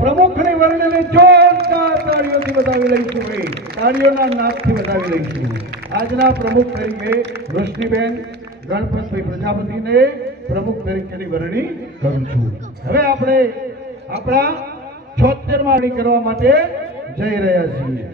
પ્રમુખની વર્ણને જોરદાર તાળીઓથી વધાવી લઈશું ભાઈ, તાળીઓના નાદથી વધાવી લઈશું. આજના પ્રમુખ તરીકે રોશનીબેન ગણપતભાઈ પ્રજાપતિને પ્રમુખ તરીકેની વરણી કરું છું. હવે આપણે આપણા 76 કરવા માટે જઈ રહ્યા છીએ.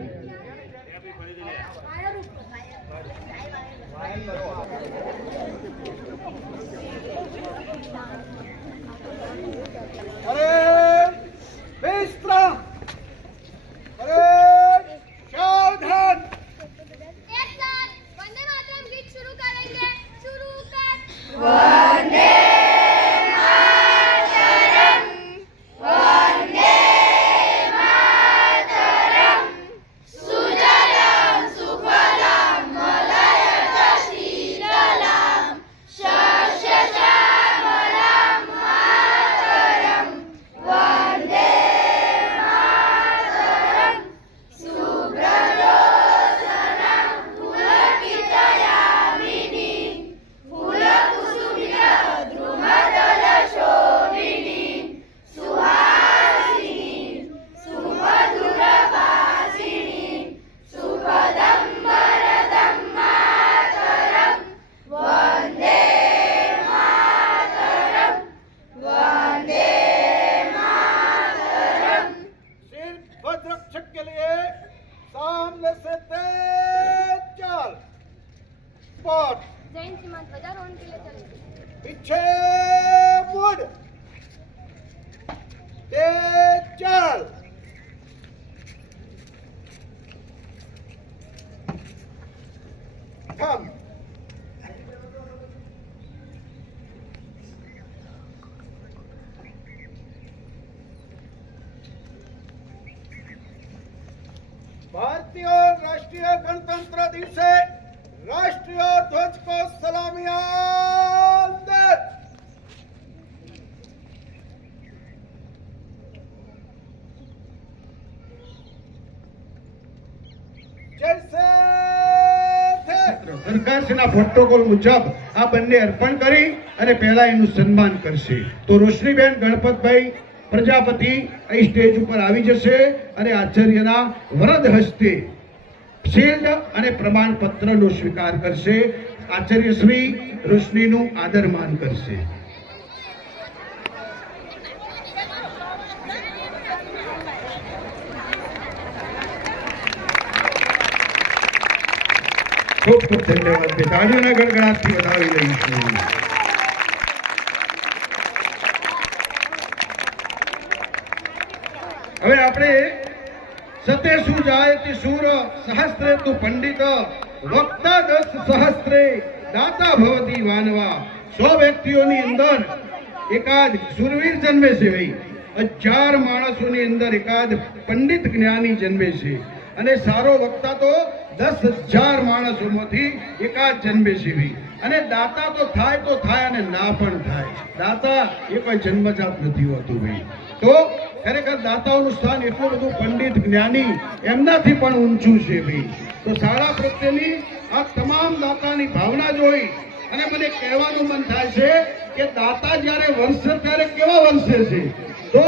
पीछे मुड़ चल थम भारतीय राष्ट्रीय गणतंत्र दिवसे राष्ट्रीय ध्वज को सलामी अंदर जैसे सरकारना प्रोटोकॉल मुजब आ बंने अर्पण करी અને પહેલા એનું સન્માન કરશે. તો રોશનીબેન ગણપતભાઈ પ્રજાપતિ અહીં સ્ટેજ ઉપર આવી જશે અને આચાર્યના વરદ હસ્તે શિલ્ડ અને પ્રમાણપત્રનો સ્વીકાર કરશે. આચાર્ય શ્રી રોશનીનું આદરમાન કરશે. ખૂબ ખૂબ ધન્યવાદ. તાળીઓના ગણગણાટથી વધાવી લઈશું. હવે આપણે સતેષુ જાયતિ શૂર સહસ્ત્રે તુ પંડિત વક્તા 10 સહસ્ત્રે દાતા ભવતી વાનવા. 100 વ્યક્તિઓની અંદર એકાદ શૂરવીર જન્મે છે ભાઈ. 1000 માણસોની અંદર એકાદ પંડિત જ્ઞાની જન્મે છે અને સારો વક્તા તો 10,000 માણસોમાંથી એકાદ જન્મે છે ભાઈ. અને દાતા તો થાય અને ના પણ થાય. દાતા એ કોઈ જન્મજાત નથી હોતું ભાઈ. તો ખરેખર દાતાઓનું સ્થાન એટલું બધું પંડિત જ્ઞાની એમનાથી પણ ઊંચું છે ભાઈ. તો શાળા પ્રત્યેની આ તમામ દાતાની ભાવના જોઈ અને મને કહેવાનું મન થાય છે કે દાતા જ્યારે વરસે ત્યારે કેવા વરસે છે. તો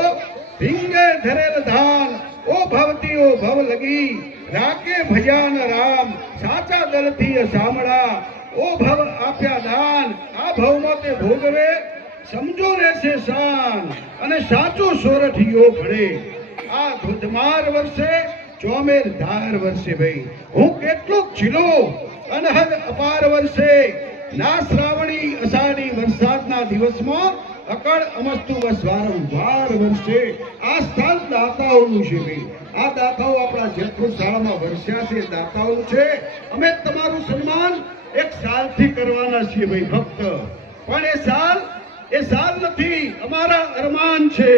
ભીંગે ધરેલ ધાન ઓ ભવતી ઓ ભવ લગી રાકે ભજાન રામ સાચા દલથી સામળા. ઓ ભવ આપ્યા દાન આ ભવમાં તે ભોગવે સમજો રહેશે શાન અને સાચો સોરઠિયો ભળે. આ ધોધમાર વર્ષે ચોમેર ધાર વર્ષે ભાઈ. હું કેટલું ખીલો અનહદ અપાર વર્ષે ના શ્રાવણી અષાઢી વરસાદના દિવસમાં અકળ અમસ્તુ વસ વારંવાર વર્ષે. આ સ્થાન દાતાઓનું છે ભાઈ. આ દાતાઓ આપણા જેતપુર શાળામાં વરસ્યા છે દાતાઓ છે. અમે તમારું સન્માન એક સાલથી કરવાના છીએ ભાઈ ફક્ત. પણ એ સાલ નથી, અમારા અરમાન છે.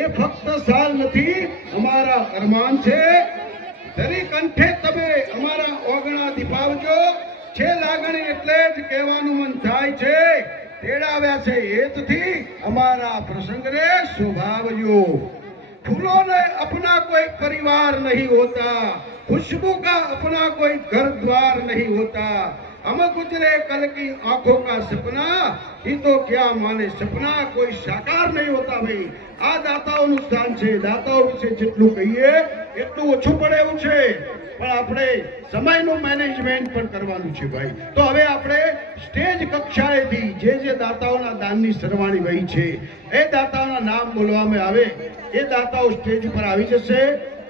એ ફક્ત સાલ નથી, અમારા અરમાન છે. દરેક કંઠે તમે અમારા ઓગણા દીપાવજો છે લાગણી એટલે જ કહેવાનું મન થાય છે. તેડાવ્યા છે હેતથી અમારા પ્રસંગને શોભાવજો. फूलों ने अपना कोई परिवार नहीं होता, खुशबू का अपना कोई घर द्वार नहीं होता. हम गुजरे कल की आंखों का सपना એ તો ક્યાં માને, સપના કોઈ સાકાર નહીં હોતા ભાઈ. આ દાતાઓનું સ્થાન છે. દાતાઓ વિશે જેટલું કહીએ એટલું ઓછું પડે એવું છે, પણ આપણે સમયનું મેનેજમેન્ટ પણ કરવાનું છે ભાઈ. તો હવે આપણે સ્ટેજ કક્ષાએથી જે દાતાઓના દાનની સરવાણી વહી છે એ દાતાઓના નામ બોલવામાં આવે, એ દાતાઓ સ્ટેજ ઉપર આવી જશે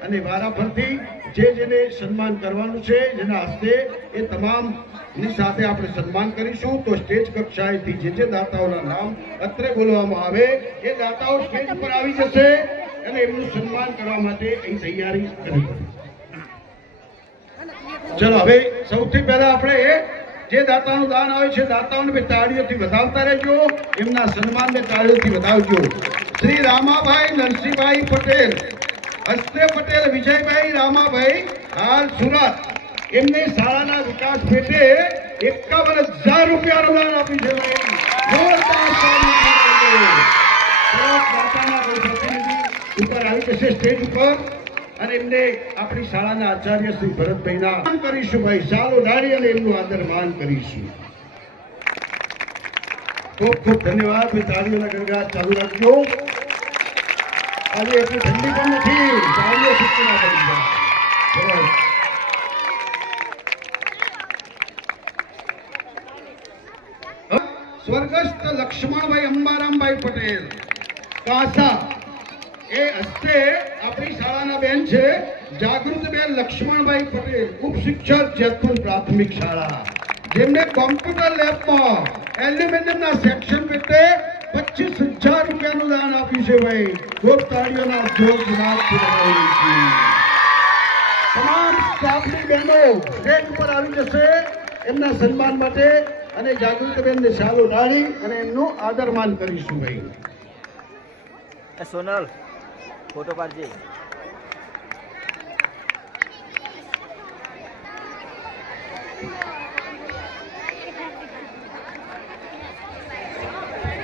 અને વારાફરતી જેને સન્માન કરવાનું છે, જેના હસ્તે એ તમામ ની સાથે આપણે સન્માન કરીશું. તો સ્ટેજ કક્ષાએથી જે દાતાઓના નામ અત્રે બોલવામાં આવે એ દાતાઓ સ્ટેજ પર આવી જશે અને એમનું સન્માન કરવા માટે અહીં તૈયારી કરી. ચલો હવે સૌથી પહેલા આપણે જે દાતાનું દાન આવે છે દાતાઓને બે તાળીઓથી વધાવતા રહેજો, એમના સન્માનને તાળીઓથી વધાવજો. શ્રી રામાભાઈ નરસિંહભાઈ પટેલ, હસ્તે પટેલ વિજયભાઈ રામાભાઈ, હાલ સુરત, એમને શાળાના વિકાસ પેટે 51,000 રૂપિયાનું દાન આપ્યું છે ભાઈ. જોરદાર દાતાના કોઈ પ્રતિનિધિ ઉપર આવી જશે સ્ટેજ ઉપર અને એમને આપણી શાળાના આચાર્ય શ્રી ભરતભાઈના માન કરીશું ભાઈ. સાલો ડાળી અને એમનું આદર માન કરીશું. ખૂબ ખૂબ ધન્યવાદ. તાળીઓના ગણગડાટ ચાલુ રાખજો. આજે એટલી ઠંડી પણ નથી, તાળીઓ સૂચના કરી જાય. સ્વર્ગસ્થ લક્ષ્મણભાઈ અંબારામભાઈ પટેલ કાસા, એ હસ્તે આપણી શાળાના બેન છે જાગૃતિબેન લક્ષ્મણભાઈ પટેલ, ઉપશિક્ષક જેતપુર પ્રાથમિક શાળા, જેમને કોમ્પ્યુટર લેબમાં એલ્યુમિનિયમના સેક્શન પેટે 25,000 રૂપિયાનું દાન આપ્યું છે ભાઈ. ખૂબ તાળીઓના જોરદારથી વધાવી. તમામ સ્ટાફની બહેનો સ્ટેજ ઉપર આવી જશે એમના સન્માન માટે અને જાગૃતિબેનને શાલો ડાળી અને એમનું આદરમાન કરીશું ભાઈ. સોનલ ફોટો પાડજે.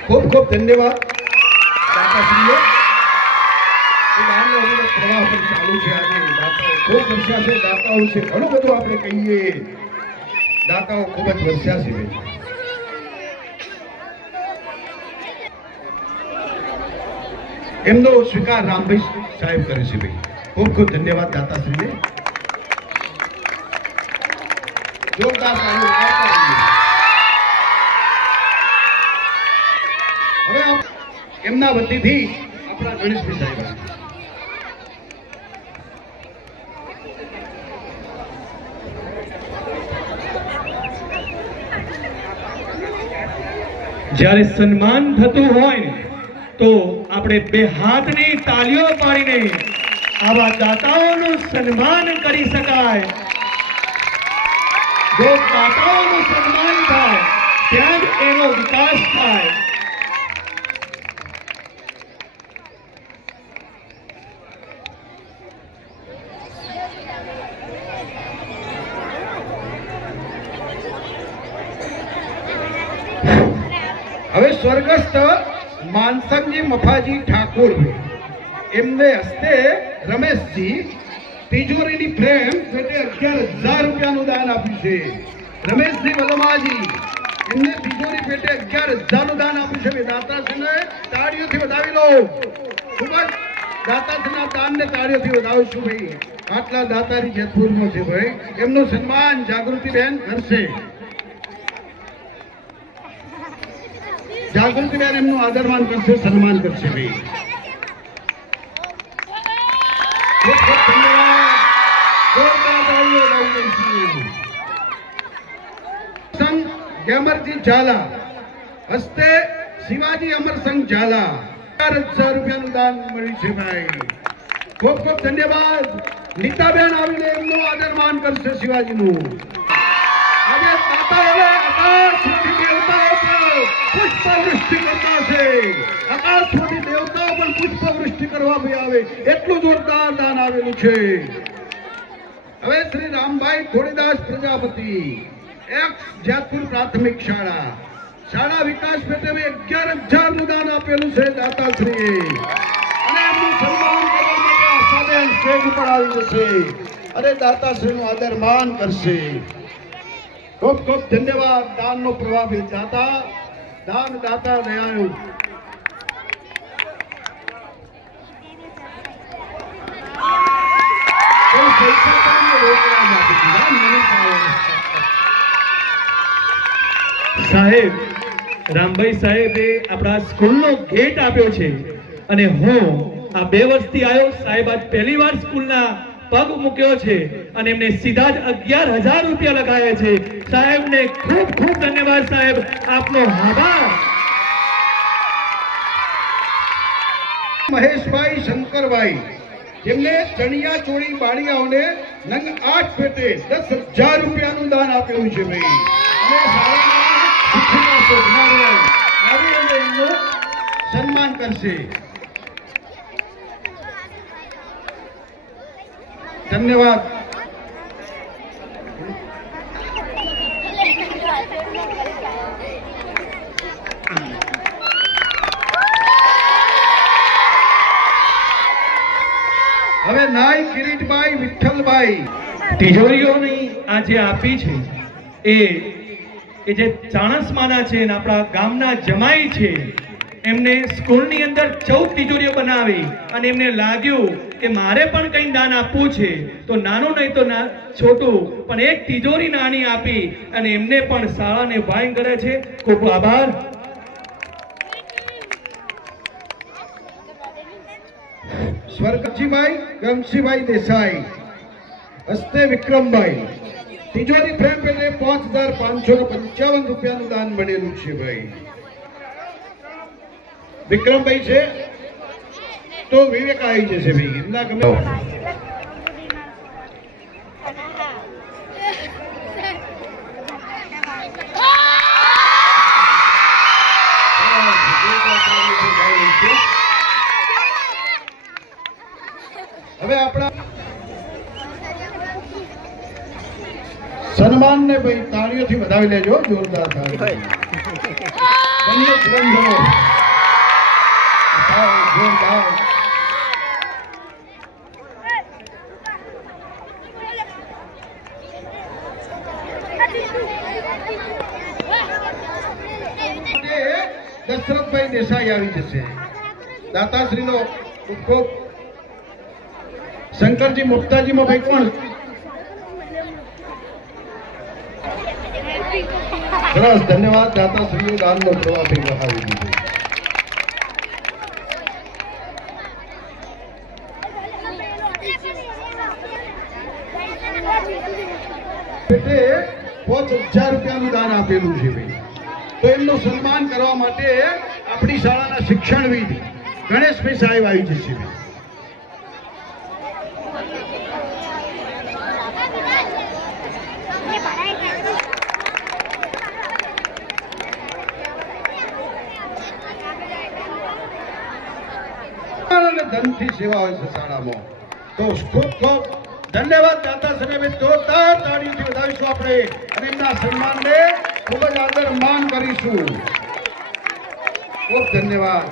ખૂબ ખૂબ ધન્યવાદ દાતાશ્રીઓ. દાનનો પ્રવાહ પણ ચાલુ છે. આજે દાતાઓ ખૂબ વર્ષા છે. દાતાઓ વિશે ઘણું બધું આપણે કહીએ. દાતાઓ ખૂબ જ વર્ષા છે. એમનો સ્વીકાર રામભાઈ સાહેબ કરે છે ભાઈ. ખૂબ ખૂબ ધન્યવાદ દાતાશ્રીને. જોરદાર હવે એમના વતીથી આપણા ગણેશભાઈ સાહેબ જ્યારે સન્માન થતું હોય તો આપણે બે હાથની તાળીઓ પાડીને આવા દાતાઓનું સન્માન કરી શકાય. જો દાતાઓનું સન્માન થાય ત્યાં જ એનો વિકાસ થાય. હવે સ્વર્ગસ્થ માનસંગજી મફાજી ઠાકોર, એમને હસ્તે રમેશજી તિજોરીની ફ્રેમ પેટે 11,000 રૂપિયાનું દાન આપ્યું છે. રમેશજી વલમાજી, એમને તિજોરી પેટે 11,000નું દાન આપ્યું છે. દાતાશ્રીને તાળીઓથી વધાવી લો. ખૂબ જ દાતાશ્રીના દાનને તાળીઓથી વધાવીશું ભાઈ. આટલા દાતારી જેતપુરનો છે ભાઈ. એમનું સન્માન જાગૃતિબેન કરશે. જાગૃતિબેન એમનું આદરમાન કરશે, સન્માન કરશે ભાઈ. ખૂબ ખૂબ ધન્યવાદ. જોરદાર તાળીઓ લગાવીશું. સંઘ ગેમરજી ઝાલા, હસ્તે શિવાજી અમરસંઘ ઝાલા, 11,000 રૂપિયાનું દાન મળ્યું છે ભાઈ. ખૂબ ખૂબ ધન્યવાદ. નીતાબેન આવીને એમનું આદરમાન કરશે શિવાજીનું. આજે દાતાઓએ આકાશમાંથી દેવતાઓ પર પુષ્પવૃષ્ટિ કરતા છે. આકાશમાંથી દેવતાઓ પણ પુષ્પવૃષ્ટિ કરવા ભાઈ આવે એટલું જોરદાર દાન આવેલું છે. હવે શ્રી રામભાઈ ખોડીદાસ પ્રજાપતિ, એક્સ જેતપુર પ્રાથમિક શાળા, શાળા વિકાસ પેટે 11,000નું દાન આપેલું છે દાતાશ્રીએ. અને એમનું સન્માન કરવા માટે આશાબેન સ્ટેજ ઉપર આવી જશે અને દાતાશ્રીનું આદરમાન કરશે. ખૂબ ખૂબ ધન્યવાદ. દાનનો પ્રભાવ દાતા દાન દાતા દયાળુ કોઈ પૈસા તમને રોકડા આપી દીધા, મને ખાવા. સાહેબ, રામભાઈ સાહેબે આપણા સ્કૂલનો ગેટ આપ્યો છે અને હું આ 2 વર્ષથી આવ્યો. સાહેબ આજ પહેલી વાર સ્કૂલના પગ મૂક્યો છે અને એમને સીધા જ 11,000 રૂપિયા લગાવ્યા છે. સાહેબને ખૂબ ખૂબ ધન્યવાદ. સાહેબ આપનો આભાર. મહેશભાઈ શંકરભાઈ, જેમને ચણિયા ચોળી બાળિયાઓને નંગ 8 પેટે 10,000 રૂપિયાનું દાન આપેલું છે ભાઈ. અને શાળાના શિક્ષણના શોધનારાઓ આવી અને એમનું સન્માન કરશે. ધન્યવાદ. હવે નાય કિરીટભાઈ વિઠ્ઠલભાઈ, તિજોરીઓની આ જે આપી છે એ જે ચાણસમાના છે અને આપણા ગામના જમાઈ છે, એમને સ્કૂલની અંદર 14 તિજોરીઓ બનાવી અને એમને લાગ્યું કે મારે પણ કંઈ દાન આપવું છે તો નાનું નહીં તો છોટું પણ એક તિજોરી નાની આપી અને એમને પણ શાળાને વાંગ કરે છે. ખૂબ આભાર. સ્વર્ગજીભાઈ ગમશીભાઈ દેસાઈ, હસ્તે વિક્રમભાઈ, તિજોરી ફ્રેમ પેલે 5,555 રૂપિયાનું દાન મળેલું છે ભાઈ. વિક્રમભાઈ છે તો વિવેક આવી જશે ભાઈ. એમના ગમે હવે આપણા સન્માન ને ભાઈ તાળીઓથી વધાવી લેજો. જોરદાર તાળી. જોરદાર. દશરથભાઈ દેસાઈ આવી જશે. દાતાશ્રીનો ખૂબ ખૂબ. શંકરજી મુક્તાજીમાં ભાઈ કોણ? સરસ, ધન્યવાદ. દાતાશ્રીઓ દાનનો પ્રવાહ થઈ બહાવી દીધો. પેટે 5,000 રૂપિયાનું દાન આપેલું છે ભાઈ. તો એમનું સન્માન કરવા માટે આપણી શાળાના શિક્ષણવિદ ગણેશભાઈ સાહેબ આવી જશે ભાઈ. ધનથી સેવા હોય છે શાળામાં. તો ખૂબ ખૂબ ધન્યવાદ. દાતા સાહેબે જોરદાર તાળીઓથી વધાવીશું આપણે અને એમના સન્માનને ખૂબ જ આદર માન કરીશું. ખૂબ ધન્યવાદ.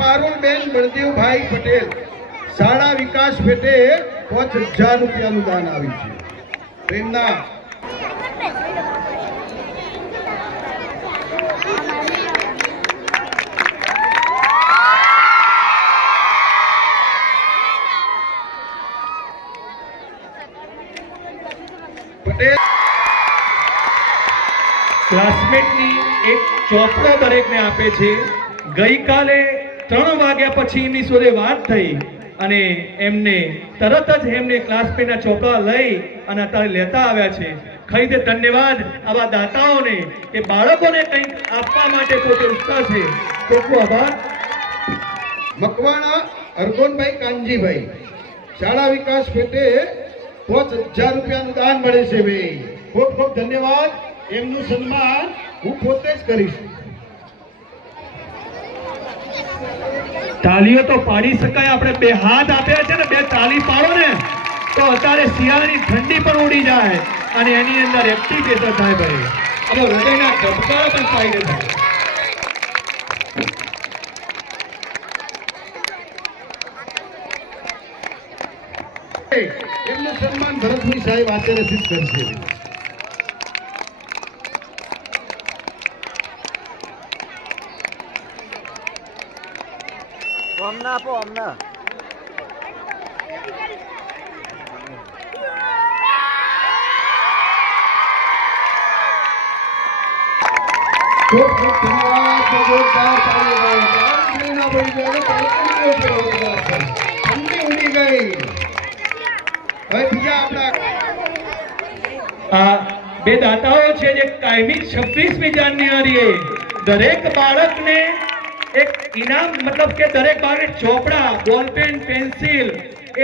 પારુલબેન બળદેવભાઈ પટેલ, શાળા વિકાસ પેટે 5,000 રૂપિયાનું દાન આવ્યું છે. પ્રેમના પટેલ ક્લાસમેટની એક ચોપડો દરેકને આપે છે. ગઈકાલે 3 વાગ્યા પછી એમની જોડે વાત થઈ અને એમને તરત જ એમને ક્લાસમેટના ચોપડા લઈ અને અત્યારે લેતા આવ્યા છે. ખરીદે ધન્યવાદ આવા દાતાઓને કે બાળકોને કંઈક આપવા માટે પોતે ઉત્સાહ છે. ખૂબ ખૂબ આભાર. મકવાણા અરગોનભાઈ કાનજીભાઈ, શાળા વિકાસ પેટે 5,000 રૂપિયાનું દાન મળે છે ભાઈ. ખૂબ ખૂબ ધન્યવાદ. એમનું સન્માન હું પોતે જ કરીશ. તાલીઓ તો પાડી શકાય. આપણે 2 હાથ આપ્યા છે ને, 2 તાલી પાડો ને તો અત્યારે શિયાળાની ઠંડી પણ ઉડી જાય અને એની અંદર એક્ટિવેશન થાય ભાઈ. અને હૃદયના ધબકારા પણ ફાયદે થાય. એમનું સન્માન ભરતભાઈ સાહેબ આચાર્ય સિદ્ધ કરશે. અમને આપો અમને. ખૂબ ખૂબ ધન્યવાદ. જોરદાર તાળીઓ પાડો. આંગળીના પડી ગયો, પાલકીઓ ઉપર જોરદાર છે. ઠંડી ઉડી ગઈ. હવે બીજા આપણા આ બે દાતાઓ છે જે કાયમી 26મી જાન્યુઆરીએ દરેક બાળકને એક ઇનામ મતલબ કે દરેક બાળકને ચોપડા બોલપેન પેન્સિલ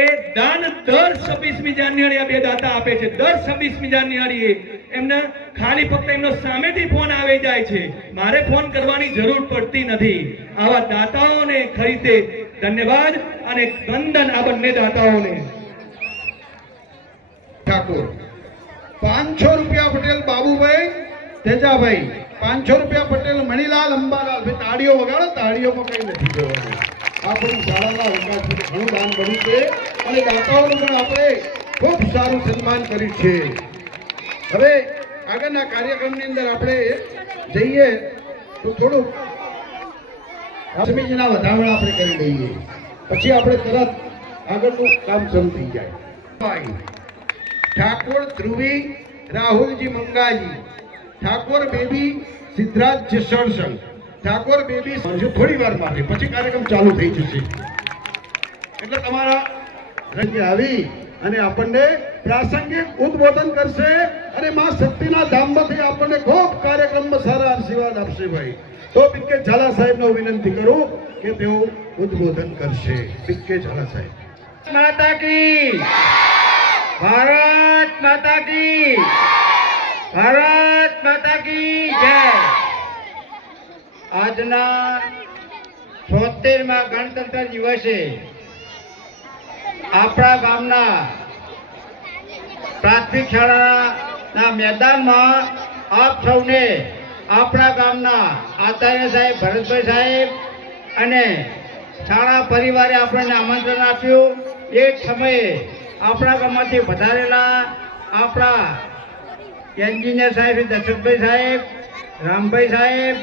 એ દાન દર 26મી જાન્યુઆરીએ આ બે દાતા આપે છે. દર 26મી જાન્યુઆરીએ એમને ખાલી ફક્ત એમનો સામેથી ફોન આવી જાય છે, મારે ફોન કરવાની જરૂર પડતી નથી. આવા દાતાઓને ખરીદે ધન્યવાદ અને વંદન આ બંને દાતાઓને. ઠાકોર 500 રૂપિયા પટેલ બાબુભાઈ તેજાભાઈ, 500 રૂપિયા પટેલ મણીલાલ અંબાલાલ. ભાઈ તાળીઓ વગાડો, તાળીઓમાં કઈ નથી જોવાનું. આપણી શાળાના વિકાસ ઘણું દાન કર્યું છે અને દાતાઓનું પણ આપણે ખૂબ સારું સન્માન કર્યું છે. હવે આગળના કાર્યક્રમની અંદર આપણે જઈએ તો થોડુંક લક્ષ્મીજીના વધામણા આપણે કરી દઈએ, પછી આપણે તરત આગળનું કામ શરૂ થઈ જાય. ઠાકોર ધ્રુવી રાહુલજી મંગાજી, ઠાકોર બેબી સિદ્ધરાજ જસણસંગ, ઠાકોર બેબી હજુ થોડી વાર માટે પછી કાર્યક્રમ ચાલુ થઈ જશે. એટલે તમારા રંગે આવી અને આપણને પ્રાસંગિક ઉદ્બોધન કરશે અને માં શક્તિના ધામમાંથી આપણને ખૂબ કાર્યક્રમમાં સારા આશીર્વાદ આપશે. ભાઈ તો પીકે ઝાલા સાહેબને વિનંતી કરું કે તેઓ ઉદ્બોધન કરશે. પીકે ઝાલા સાહેબ. माता की भारत माता की भारत माता की जय. આજના 76મા ગણતંત્ર દિવસે આપણા ગામના પ્રાથમિક શાળાના મેદાનમાં આપ સૌને આપણા ગામના આચાર્ય સાહેબ ભરતભાઈ સાહેબ અને શાળા પરિવારે આપણને આમંત્રણ આપ્યું. એ સમયે આપણા ગામમાંથી વધારેલા આપણા એન્જિનિયર સાહેબ દશરથભાઈ સાહેબ, રામભાઈ સાહેબ,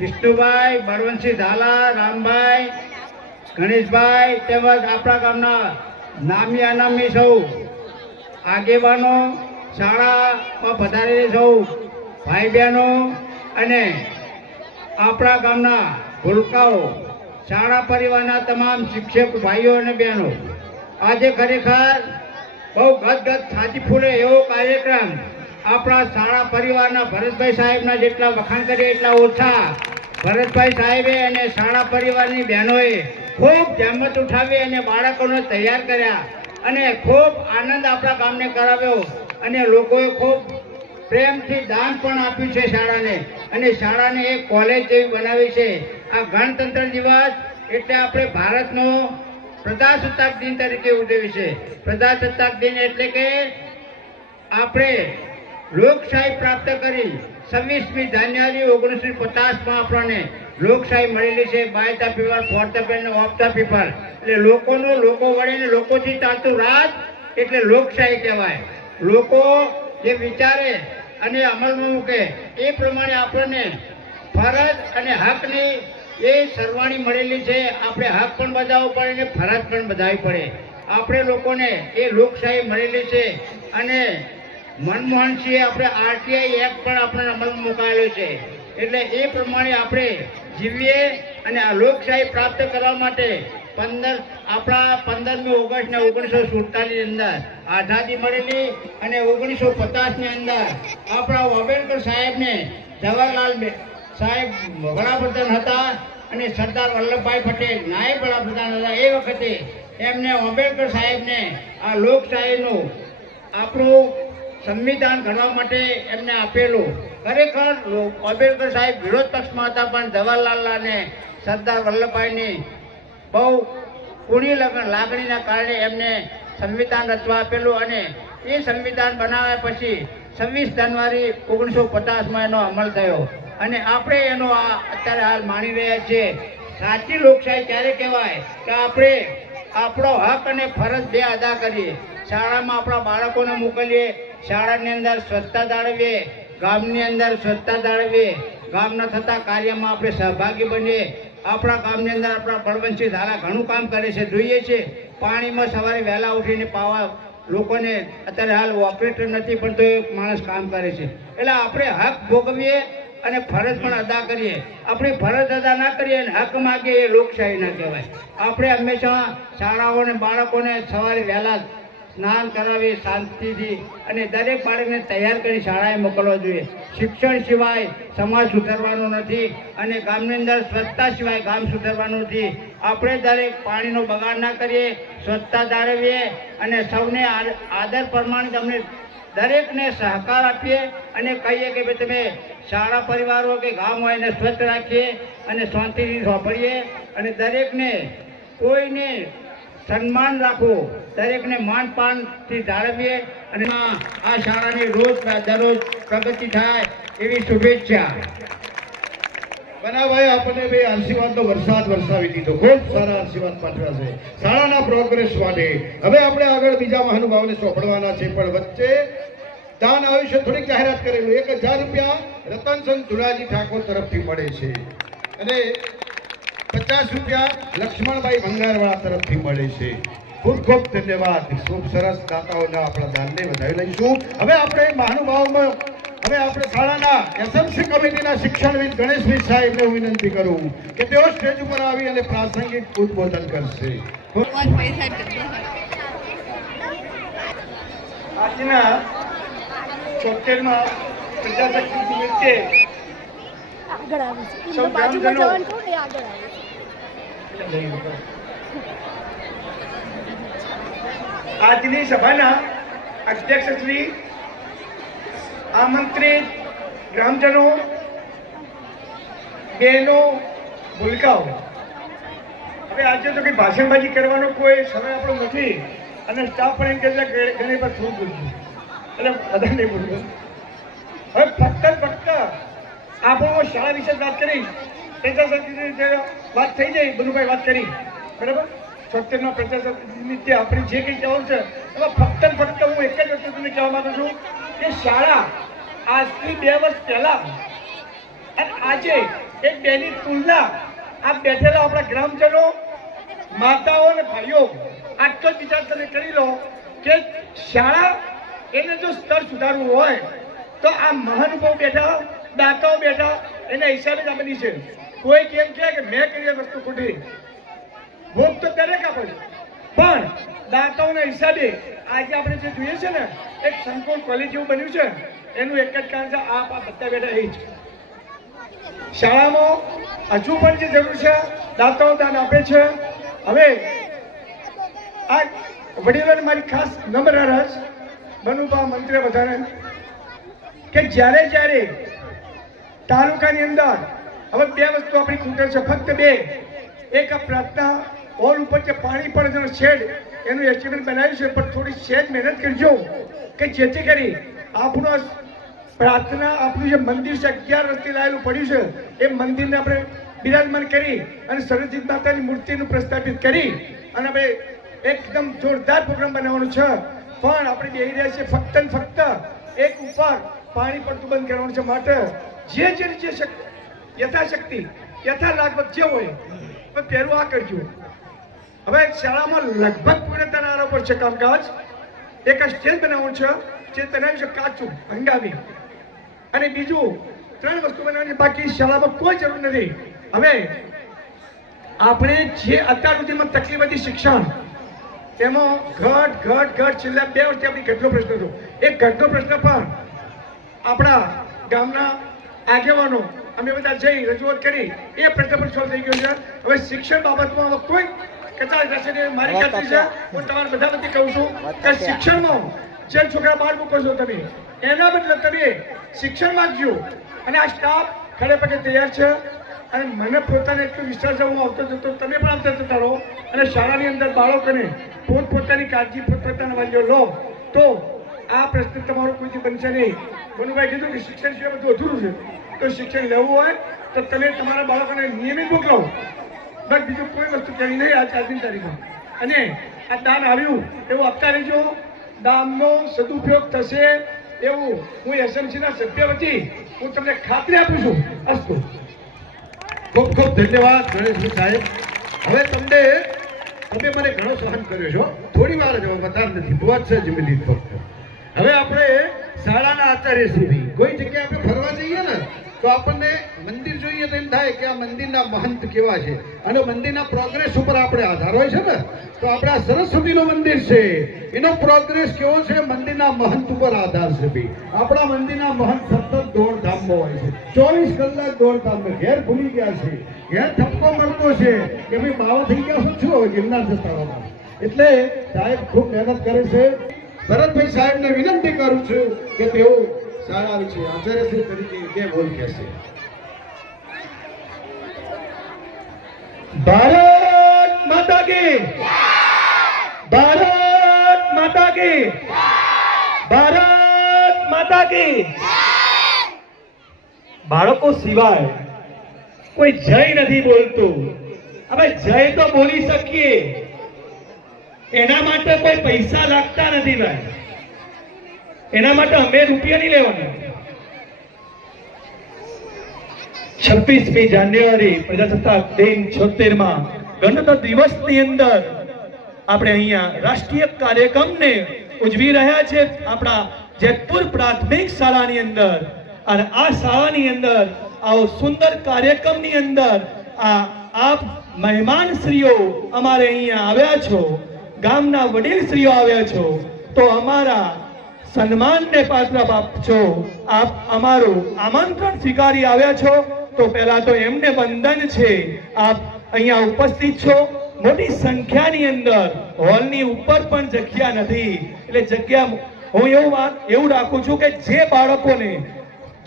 વિષ્ણુભાઈ, બળવંતસિંહ ઝાલા, રામભાઈ, ગણેશભાઈ તેમજ આપણા ગામના નામી અનામી સૌ આગેવાનો, શાળામાં પધારેલી સૌ ભાઈ બહેનો અને આપણા ગામના ભૂલકાઓ, શાળા પરિવારના તમામ શિક્ષક ભાઈઓ અને બહેનો, આજે ખરેખર બહુ ગદગદ છાતી ફૂલે એવો કાર્યક્રમ આપણા શાળા પરિવારના ભરતભાઈ સાહેબના જેટલા વખાણ કરીએ એટલા ઓછા. ભરતભાઈ સાહેબે અને શાળા પરિવારની બહેનોએ ખૂબ જહેમત ઉઠાવી અને બાળકોને તૈયાર કર્યા અને ખૂબ આનંદ આપણા ગામને કરાવ્યો અને લોકોએ ખૂબ પ્રેમથી દાન પણ આપ્યું છે શાળાને અને શાળાને એક કોલેજ જેવી બનાવી છે. આ ગણતંત્ર દિવસ એટલે આપણે ભારતનો પ્રજાસત્તાક દિન તરીકે ઉજવી છે. પ્રજાસત્તાક દિન એટલે કે આપણે લોકશાહી પ્રાપ્ત કરી 26મી જાન્યુઆરી 1950માં આપણને લોકશાહી મળેલી છે. By the people, for the people, of the people. એટલે લોકોનો, લોકો વડે, લોકોથી ચાલતું રાજ એટલે લોકશાહી કહેવાય. લોકો જે વિચારે અને અમલમાં મૂકે એ પ્રમાણે આપણને ફરજ અને હકની એ સરવાણી મળેલી છે. આપણે હક પણ બજાવવો પડે અને ફરજ પણ બજાવવી પડે. આપણે લોકોને એ લોકશાહી મળેલી છે અને મનમોહનસિંહે આપણે આરટીઆઈ એક્ટ પણ આપણે અમલમાં મુકાયેલો છે. એટલે એ પ્રમાણે આપણે જીવીએ અને આ લોકશાહી પ્રાપ્ત કરવા માટે 15મી ઓગસ્ટને 1947ની અંદર આઝાદી મળેલી અને 1950ની અંદર આપણા આંબેડકર સાહેબને જવાહરલાલ સાહેબ વડાપ્રધાન હતા અને સરદાર વલ્લભભાઈ પટેલ નાયબ વડાપ્રધાન હતા. એ વખતે એમને આંબેડકર સાહેબને આ લોકશાહીનું આપણું સંવિધાન ઘડવા માટે એમને આપેલું. ખરેખર આંબેડકર સાહેબ વિરોધ પક્ષમાં હતા પણ જવાહરલાલ અને સરદાર વલ્લભભાઈની બહુ ઊંડી લાગણીના કારણે એમને સંવિધાન રચવા આપેલું અને એ સંવિધાન બનાવ્યા પછી 26 જાન્યુઆરી 1950માં એનો અમલ થયો અને આપણે એનો અત્યારે હાલ માણી રહ્યા છીએ. સાચી લોકશાહી ક્યારે કહેવાય કે આપણે આપણો હક અને ફરજ બે અદા કરીએ. શાળામાં આપણા બાળકોને મોકલીએ, શાળાની અંદર સ્વચ્છતા જાળવીએ, ગામની અંદર સ્વચ્છતા જાળવીએ, ગામના થતા કાર્યમાં આપણે સહભાગી બનીએ. આપણા ગામની અંદર આપણા બળવંતસિંહ ધારા ઘણું કામ કરે છે, જોઈએ છે. પાણીમાં સવારે વહેલા ઉઠીને પાવા લોકોને, અત્યારે હાલ ઓપરેટર નથી પણ તો એ માણસ કામ કરે છે. એટલે આપણે હક ભોગવીએ અને ફરજ પણ અદા કરીએ. આપણી ફરજ અદા ના કરીએ અને હક માગીએ એ લોકશાહી ના કહેવાય. આપણે હંમેશા શાળાઓને બાળકોને સવારે વહેલા સ્નાન કરાવી શાંતિથી અને દરેક બાળકને તૈયાર કરી શાળાએ મોકલવા જોઈએ. શિક્ષણ સિવાય સમાજ સુધારવાનો નથી અને ગામની અંદર સ્વચ્છતા સિવાય ગામ સુધારવાનું નથી. આપણે દરેક પાણીનો બગાડ ના કરીએ, સ્વચ્છતા જાળવીએ અને સૌને આદર પ્રમાણે તમને દરેકને સહકાર આપીએ અને કહીએ કે ભાઈ તમે શાળા પરિવાર હોય કે ગામ હોય એને સ્વચ્છ રાખીએ અને શાંતિથી સાંભળીએ અને દરેકને કોઈને સન્માન રાખવું, દરેકને માનપાનથી જાળવીએ અને આ શાળાની રોજ દરરોજ પ્રગતિ થાય એવી શુભેચ્છા. બનાભાઈ આપણને બે આશીર્વાદનો વરસાદ વરસાવી દીધો, ખૂબ સારા આશીર્વાદ પાઠવ્યા છે શાળાના પ્રોગ્રેસ માટે. હવે આપણે આગળ બીજા મહાનુભાવોને સોંપડવાના છે, પણ વચ્ચે દાન આવ્યું છે, થોડીક જાહેરાત કરેલું. 1000 રૂપિયા રતનચંદ ધુરાજી ઠાકોર તરફથી મળે છે અને 50 રૂપિયા લક્ષ્મણભાઈ ભંગારવાળા તરફથી મળે છે. ખૂબ ખૂબ ધન્યવાદ. ખૂબ સરસ દાતાઓના આપણા દાનને વધાવી લઈશું. હવે આપણે મહાનુભાવોમાં હવે આપણે શાળાના એસએમસી કમિટીના શિક્ષણવિદ ગણેશભાઈ સાહેબને હું વિનંતી કરું કે તેઓ સ્ટેજ ઉપર આવી અને પ્રાસંગિક ઉદ્બોધન કરશે. આજના 76માં પ્રજાશક્તિ નિમિત્તે આગળ આવે છે. સૌ એમનો બાજુમાં ગ્રામજનો જવાનું થોડું એ આગળ આવે છે. આજની સભાના અધ્યક્ષ શ્રી, આમંત્રિત ગ્રામજનો, બહેનો, ભૂલકાઓ, હવે આજે તો કંઈ ભાષણબાજી કરવાનો કોઈ સમય આપણો નથી અને સ્ટાફ પણ એમ કહે છે ઘણી પર થોડું બોલવું એટલે બધા નહીં બોલવું. હવે ફક્ત આપણો શાળા વિશે વાત કરી, પ્રજાશક્તિની વાત થઈ જાય, બધું વાત કરી બરાબર. 76માં પ્રજાશક્તિ નિમિત્તે આપણે જે કંઈ કહેવાનું છે એમાં ફક્ત હું એક જ વસ્તુ તમને કહેવા માંગુ છું કે શાળા આજથી 2 વર્ષ પહેલા અને આજે એક બેની તુલના આ બેઠેલા આપણા ગ્રામજનો, માતાઓ અને ભાઈઓ આટલો જ વિચાર તમે કરી લો કે શાળા એને જો સ્તર સુધારવું હોય તો આ મહાનુભાવ બેઠા, દાતાઓ બેઠા, એના હિસાબે જ આ બની છે. કોઈ કેમ કહે કે મેં કરી વસ્તુ ખોટી, ભોગ તો દરેક આપે છે, પણ દાતાઓના હિસાબે આજે આપણે જે જોઈએ છે ને એક સંકુલ કોલેજ જેવું બન્યું છે, એનું એક જ કારણ છે આ બધા બેઠા એ જ. શાળામાં હજુ પણ જે જરૂર છે દાતાઓ દાન આપે છે. હવે આ વડીલોને મારી ખાસ નમ્ર અરજ, મનુભા મંત્રી બધાને કે જ્યારે તાલુકાની અંદર હવે 2 વસ્તુ આપણી ખૂટે છે, ફક્ત 2. એક આ પ્રાર્થના હોલ ઉપર જે પાણી પડે છે શેડ, એનું એસ્ટિમેટ બનાવ્યું છે, પણ થોડી શેડ મહેનત કરજો કે જેથી કરી આપણું પ્રાર્થના, આપણું જે મંદિર છે 11 વર્ષથી લાયેલું પડ્યું છે, એ મંદિરને આપણે બિરાજમાન કરી અને સરસ્વતી માતાની મૂર્તિનું પ્રસ્થાપિત કરી અને હવે એકદમ જોરદાર પ્રોગ્રામ બનાવવાનો છે. પણ આપણે બેહી રહ્યા છીએ ફક્ત ને ફક્ત એક ઉપર પાણી પડતું બંધ કરવાનું છે. માટે જે યથાશક્તિ, યથાલાગવત જે હોય તો પહેલું આ કરજો. હવે શાળામાં લગભગ પૂર્ણતાના આરો પર છે કામકાજ. એક સ્ટેજ બનાવવાનું છે, જે બનાવ્યું છે કાચું હંગામી, અને બીજું 3 વસ્તુ બનાવવાની બાકી. શાળામાં કોઈ જરૂર નથી. હવે આપણે જે અત્યાર સુધીમાં તકલીફ હતી શિક્ષણ, તેમાં ઘટ છેલ્લા 2 વર્ષથી આપણી ઘટનો પ્રશ્ન હતો. એક ઘટનો પ્રશ્ન પણ આપણા ગામના આગેવાનો અમે બધા જઈ રજૂઆત કરી, એ પ્રશ્ન પણ સોલ્વ થઈ ગયો છે. હવે શિક્ષણ બાબતમાં હવે કોઈ કચાશ રહેશે નહીં. મારી ખાતરી છે, હું તમારા બધા વતી કહું છું કે શિક્ષણમાં જે છોકરા બહાર મૂકો છો તમે, એના બદલે તમે શિક્ષણ માંગજો. અને આ સ્ટાફ ખડે પગે તૈયાર છે અને મને પોતાને એટલું વિશ્વાસ હું આવતો જતો, તમે પણ આવતા જતા રહો અને શાળાની અંદર બાળકોને પોતપોતાની કાળજી પોતપોતાના વાલીઓ લો તો આ પ્રશ્ન તમારો કોઈથી બનશે નહીં. મનુભાઈ કીધું કે શિક્ષણ સિવાય બધું અધૂરું છે, તો શિક્ષણ લેવું હોય તો તમે તમારા બાળકોને નિયમિત મોકલો, બસ બીજું કોઈ વસ્તુ કહેવી નહીં આજની તારીખમાં. અને આ દાન આવ્યું એવું આપતા રહેજો દાનનો સદુપયોગ થશે એવું હું એસએમસીના સભ્ય વતી હું તમને ખાતરી આપું છું. અસ્તુ. ખૂબ ખૂબ ધન્યવાદ ગણેશભાઈ સાહેબ. હવે તમે મને ઘણો સહન કર્યો છો. થોડી વાર જ વધારે નથી, બહુ જ છે મિનિટ ફક્ત. હવે આપણે શાળાના આચાર્ય સુધી કોઈ જગ્યાએ આપણે ફરવા જઈએ ને તો આપણને મંદિર જોઈએ તો એમ થાય કે આ મંદિરના મહંત કેવા છે, અને મંદિરના પ્રોગ્રેસ ઉપર આપણે આધાર હોય છે ને. તો આપણે આ સરસ્વતીનું મંદિર છે એનો પ્રોગ્રેસ કેવો છે, મંદિરના મહંત ઉપર આધાર છે. ભાઈ આપણા મંદિરના મહંત સતત દોડધામમાં હોય છે, 24 કલાક દોડધામમાં. ઘેર ભૂલી ગયા છે, ઘેર ઠપકો મળતો છે કે ભાઈ બાવા થઈ ગયા શું હવે ગિરનાર જતા રહો. એટલે સાહેબ ખૂબ મહેનત કરે છે. ભરતભાઈ સાહેબને વિનંતી કરું છું કે તેઓ શાળા વિશે આચાર્યશ્રી તરીકે બે બોલ કહેશે. ભારત માતા કી, ભારત માતા કી, ભારત માતા કી. બાળકો સિવાય કોઈ જય નથી બોલતું. હવે જય તો બોલી શકીએ, એના માટે કોઈ પૈસા લાગતા નથી ભાઈ. એના માટે અમે રૂપિયા નહીં લેવાના. 26મી જાન્યુઆરી પ્રજાસત્તાક દિન 76માં ગણતંત્ર દિવસની અંદર આપણે અહીંયા રાષ્ટ્રીય કાર્યક્રમને ઉજવી રહ્યા છે આપણા જેતપુર પ્રાથમિક શાળાની અંદર. અને આ શાળાની અંદર આવો સુંદર કાર્યક્રમની અંદર આપ મહેમાનશ્રીઓ અમારે અહીંયા આવ્યા છો, ગામના વડીલશ્રીઓ આવ્યા છો, તો અમારા સન્માનને પાત્ર આપજો. આપ અમારું આમંત્રણ સ્વીકારી આવ્યા છો તો પહેલા તો એમને વંદન છે. આપ અહીંયા ઉપસ્થિત છો મોટી સંખ્યાની અંદર, હોલની ઉપર પણ જગ્યા નથી. એટલે જગ્યા હું એવું રાખું છું કે જે બાળકોને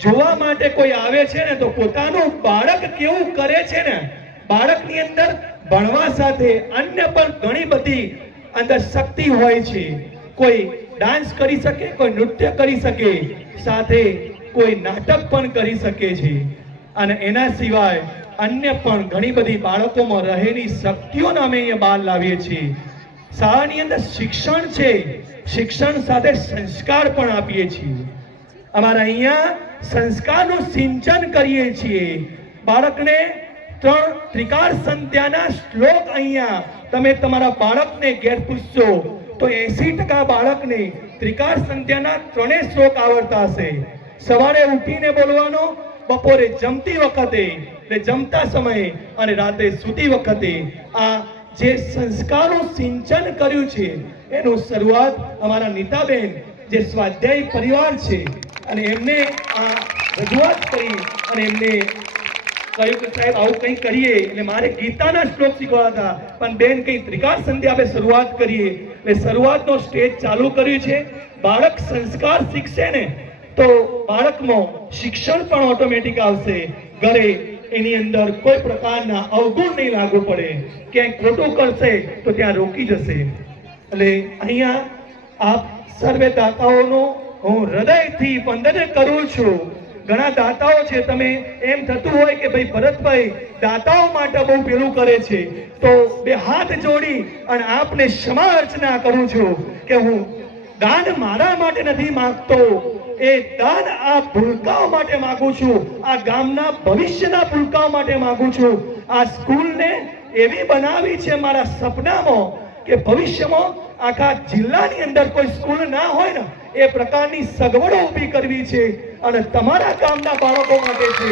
જોવા માટે કોઈ આવે છે ને તો પોતાનું બાળક કેવું કરે છે ને, બાળકની અંદર ભણવા સાથે અન્ય પણ ઘણી બધી અંદર શક્તિ હોય છે. કોઈ ડાન્સ કરી શકે, કોઈ નૃત્ય કરી શકે, સાથે કોઈ નાટક પણ કરી શકે છે. અને એના સિવાય અન્ય પણ ઘણી બધી બાળકોમાં રહેલી શક્તિઓને અમે અહીંયા બહાર લાવીએ છીએ. શાળાની અંદર શિક્ષણ છે, શિક્ષણ સાથે સંસ્કાર પણ આપીએ છીએ. અમારા અહીંયા સંસ્કારનું સિંચન કરીએ છીએ. બાળકને 3 ત્રિકાળ સંધ્યાના શ્લોક અહીંયા તમે તમારા બાળકને ઘેર પૂછશો તો 80% બાળકને ત્રિકાળ સંધ્યાના 3 શ્લોક આવડતા હશે. સવારે ઉઠીને બોલવાનો, બપોરે જમતી વખતે, એટલે જમતા સમયે, અને રાતે સૂતી વખતે. આ જે સંસ્કારો સિંચન કર્યું છે એનું શરૂઆત અમારા નીતાબેન જે સ્વાધ્યાયી પરિવાર છે અને એમને આ રજૂઆત કરી અને એમને કહ્યું કે સાહેબ આવું કંઈ કરીએ. એટલે મારે ગીતાના શ્લોક શીખવાતા હતા, પણ બેન કંઈ ત્રિકાળ સંધ્યા આપણે શરૂઆત કરીએ. એટલે શરૂઆતનો સ્ટેજ ચાલુ કર્યું છે. બાળક સંસ્કાર શીખશે ને તો બાળકમાં શિક્ષણ પણ ઓટોમેટિક આવશે. ઘરે એની અંદર કોઈ પ્રકારના અવગુણ નહીં લાગુ પડે. ક્યાંય ખોટું કરશે તો ત્યાં રોકી જશે. એટલે અહીંયા આપ સર્વે દાતાઓનો હું હૃદયથી વંદન કરું છું. ઘણા દાતાઓ છે, તમે એમ થતું હોય કે ભાઈ ભરતભાઈ દાતાઓ માટે બહુ પેલું કરે છે, તો બે હાથ જોડી અને આપને ક્ષમા અર્ચના કરું છું કે હું દાન મારા માટે નથી માંગતો, એ દાન આ ભૂલકાઓ માટે માંગુ છું, આ ગામના ભવિષ્યના ભૂલકાઓ માટે માંગુ છું. આ સ્કૂલને એવી બનાવી છે મારા સપનામાં કે ભવિષ્યમાં આખા જિલ્લાની અંદર કોઈ સ્કૂલ ના હોય ને એ પ્રકારની સગવડો ઊભી કરવી છે. અને તમારા ગામના બાળકો માટે છે,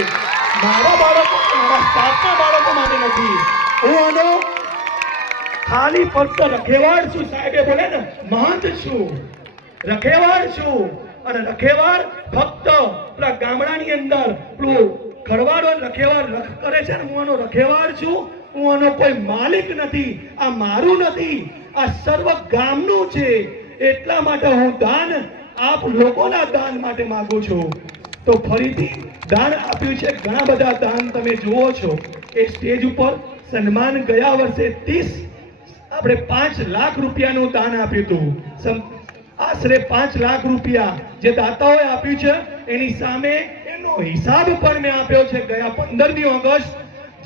મારા બાળકો, મારા સ્ટાફના બાળકો માટે નથી. હું આનો ખાલી ફક્ત રખેવાળ છું. સાહેબે બોલે ને મહંત છું, રખેવાળ છું. અને રખેવાળ ફક્ત પેલા ગામડાની અંદર પેલું ખડવાળો રખેવાળ રખ કરે છે ને, હું આનો રખેવાળ છું. હું આનો કોઈ માલિક નથી. આ મારું નથી, આ સર્વ ગામનું છે. એટલા માટે હું દાન આપ લોકોના દાન માટે માંગુ છું. તો ફરીથી દાન આપ્યું છે, ઘણા બધા દાન તમે જુઓ છો. એ સ્ટેજ ઉપર સન્માન ગયા વર્ષે 5 લાખ રૂપિયાનું દાન આપ્યું હતું. આશરે 5 લાખ રૂપિયા જે દાતાઓએ આપ્યું છે એની સામે એનો હિસાબ પણ મેં આપ્યો છે. ગયા 15મી ઓગસ્ટ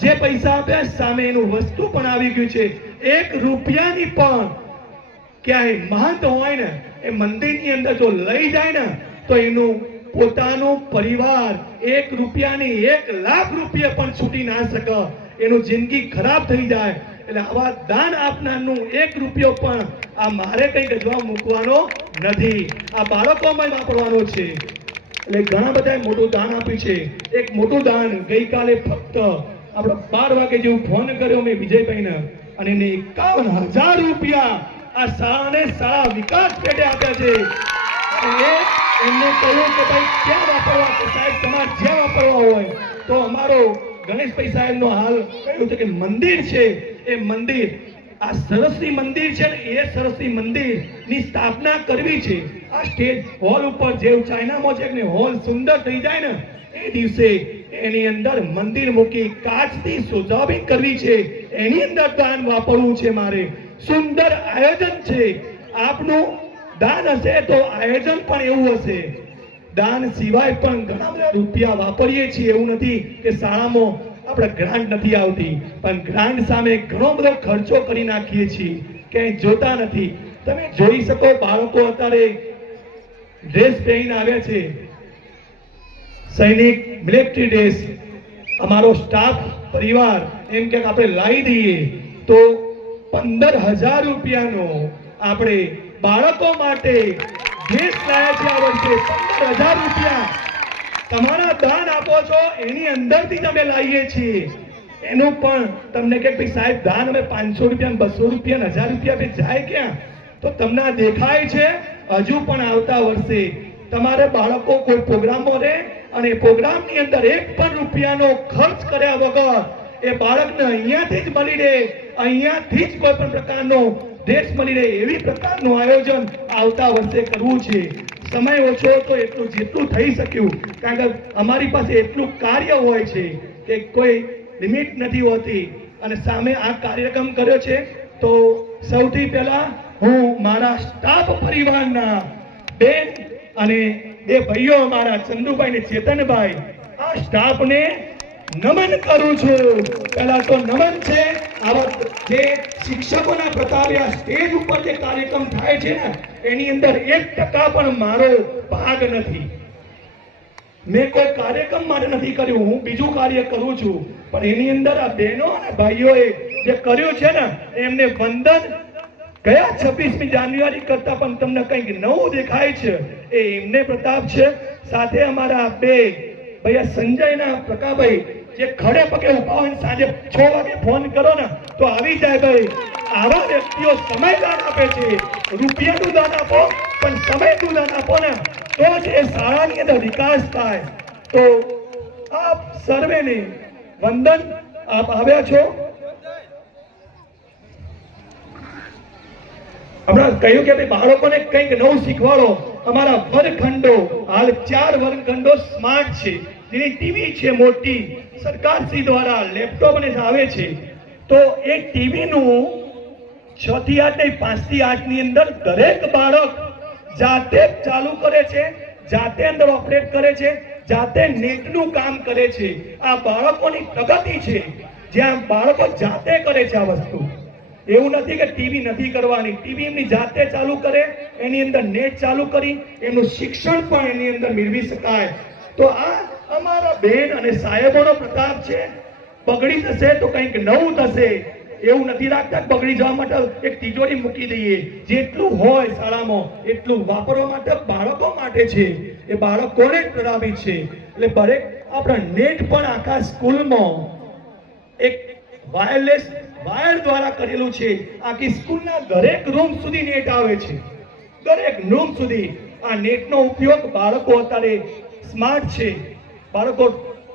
જે પૈસા આપ્યા સામે એનું વસ્તુ પણ આવી ગયું છે. 1 રૂપિયાની પણ ક્યાંય મહંત હોય ને એ મંદિરની અંદર જો લઈ જાય ને તો એનું પોતાનું પરિવાર 1 રૂપિયાની 1 લાખ રૂપિયા પણ છૂટી ના શકે, એનું જિંદગી ખરાબ થઈ જાય. એટલે આવા દાન આપનારનું 1 રૂપિયો પણ આ મારે કઈ ગજવા મૂકવાનો નથી, આ બાળકોમાં વાપરવાનો છે. એટલે ઘણા બધા મોટું દાન આપ્યું છે. એક મોટું દાન ગઈકાલે ફક્ત આપણે 12 વાગે જેવું ફોન કર્યો મેં વિજયભાઈને, અને એને 51,000 રૂપિયા આ શાળાને શાળા વિકાસ પેટે આપ્યા છે. અને એમને કહ્યું કે ભાઈ ક્યાં વાપરવા, કે સાહેબ તમારે જ્યાં વાપરવા હોય. તો અમારો ગણેશભાઈ સાહેબનો હાલ કહ્યું છે કે મંદિર છે, એ મંદિર આ સરસ્વતી મંદિર છે ને, એ સરસ્વતી મંદિરની સ્થાપના કરવી છે. આ સ્ટેજ હોલ ઉપર જેવું ચાઇનામાં છે ને હોલ સુંદર થઈ જાય ને એ દિવસે એની અંદર મંદિર મૂકી કાચથી સુશોભિત કરવી છે, એની અંદર દાન વાપરવું છે મારે. સુંદર આયોજન છે. આપનું દાન હશે તો આયોજન પણ એવું હશે. દાન સિવાય પણ ઘણા બધા રૂપિયા વાપરીએ છીએ. એવું નથી કે શાળામાં આપણે ગ્રાન્ટ નથી આવતી, પણ ગ્રાન્ટ સામે ઘણો બધો ખર્ચો કરી નાખીએ છીએ, ક્યાંય જોતા નથી. તમે જોઈ શકો બાળકો અત્યારે ડ્રેસ પહેરીને આવ્યા છે, સૈનિક મિલિટરી ડ્રેસ. અમારો સ્ટાફ પરિવાર એમ કે આપણે લાવી દઈએ તો 15,000 રૂપિયાનો આપણે બાળકો માટે ડ્રેસ લાવ્યા છે. આ વર્ષે 15,000 રૂપિયા તમારા દાન આપો છો એની અંદરથી જ અમે લાવીએ છીએ. એનું પણ તમને કે ભાઈ સાહેબ દાન અમે 500 રૂપિયા 200 રૂપિયા 1000 રૂપિયા જાય ક્યાં? તો તમને આ દેખાય છે. હજુ પણ આવતા વર્ષે તમારે બાળકો કોઈ પ્રોગ્રામમાં રહે અને પ્રોગ્રામની અંદર 1 પણ રૂપિયાનો ખર્ચ કર્યા વગર એ બાળકને અહીંયાથી જ મળી રહે, અહીંયાથી જ કોઈ પણ પ્રકારનો ડ્રેસ મળી રહે એવી પ્રકારનું આયોજન આવતા વર્ષે કરવું છે. સમય ઓછો તો એટલું જેટલું થઈ શક્યું, કારણ કે અમારી પાસે એટલું કાર્ય હોય છે કે કોઈ લિમિટ નથી હોતી. અને સામે આ કાર્યક્રમ કર્યો છે તો સૌથી પહેલા હું મારા સ્ટાફ પરિવારના બેન અને 2 ભાઈઓ મારા ચંદુભાઈ ને ચેતનભાઈ, આ સ્ટાફને નમન કરું છું. પહેલા તો નમન છે. આવા જે શિક્ષકોના પ્રતાપે આ સ્ટેજ ઉપર જે કાર્યક્રમ થાય છે ને એની અંદર 1% પણ મારો ભાગ નથી. મેં કોઈ કાર્યક્રમ માટે નથી કર્યું, હું બીજું કાર્ય કરું છું, પણ એની અંદર આ બહેનો અને ભાઈઓએ જે કર્યું છે ને એમને વંદન. ગયા 26મી જાન્યુઆરી કરતા પણ તમને કંઈક નવું દેખાય છે, એ એમને પ્રતાપ છે. સાથે અમારા 2 ભૈયા સંજયના પ્રકાભાઈ જે ખડે પગે ઉભા હોય સાંજે 6 વાગે ફોન કરો ને તો આવી જાય. ભાઈ આવા વ્યક્તિઓ સમય દાન આપે છે. રૂપિયાનું દાન આપો પણ સમયનું દાન આપો ને તો જ એ શાળાની અંદર વિકાસ થાય. તો આપ સર્વેને વંદન. આપ આવ્યા છો. હમણાં કહ્યું કે બાળકોને કંઈક નવું શીખવાડો. અમારા વર્ગખંડો હાલ 4 વર્ગખંડો સ્માર્ટ છે, જેની ટીવી છે મોટી, સરકારશ્રી દ્વારા લેપટોપ ને આવે છે. તો એ ટીવીનું 6 થી 8 નહીં 5 થી 8 ની અંદર દરેક બાળક જાતે ચાલુ કરે છે, જાતે અંદર ઓપરેટ કરે છે, જાતે નેટનું કામ કરે છે. આ બાળકોની પ્રગતિ છે, જ્યાં બાળકો જાતે કરે છે આ વસ્તુ. એવું નથી કે ટીવી નથી કરવાની, ટીવી એમની જાતે ચાલુ કરે, એની અંદર નેટ ચાલુ કરી એમનું શિક્ષણ પણ એની અંદર મેળવી શકાય. તો આ અમારા બેન અને સાહેબોનો પ્રતાપ છે. બગડી જશે તો કંઈક નવું થશે. એવું નથી રાખતા બગડી જવા માટે એક તિજોરી મૂકી દઈએ. જેટલું હોય શાળામાં એટલું વાપરવા માટે બાળકો માટે છે, એ બાળકોને પ્રરાવી છે. એટલે દરેક આપણા નેટ પણ આખા સ્કૂલમાં એક વાયરલેસ વાયર દ્વારા કરેલું છે. આખી સ્કૂલના દરેક રૂમ સુધી નેટ આવે છે, દરેક રૂમ સુધી. આ નેટનો ઉપયોગ બાળકો અત્યારે સ્માર્ટ છે, બાળકો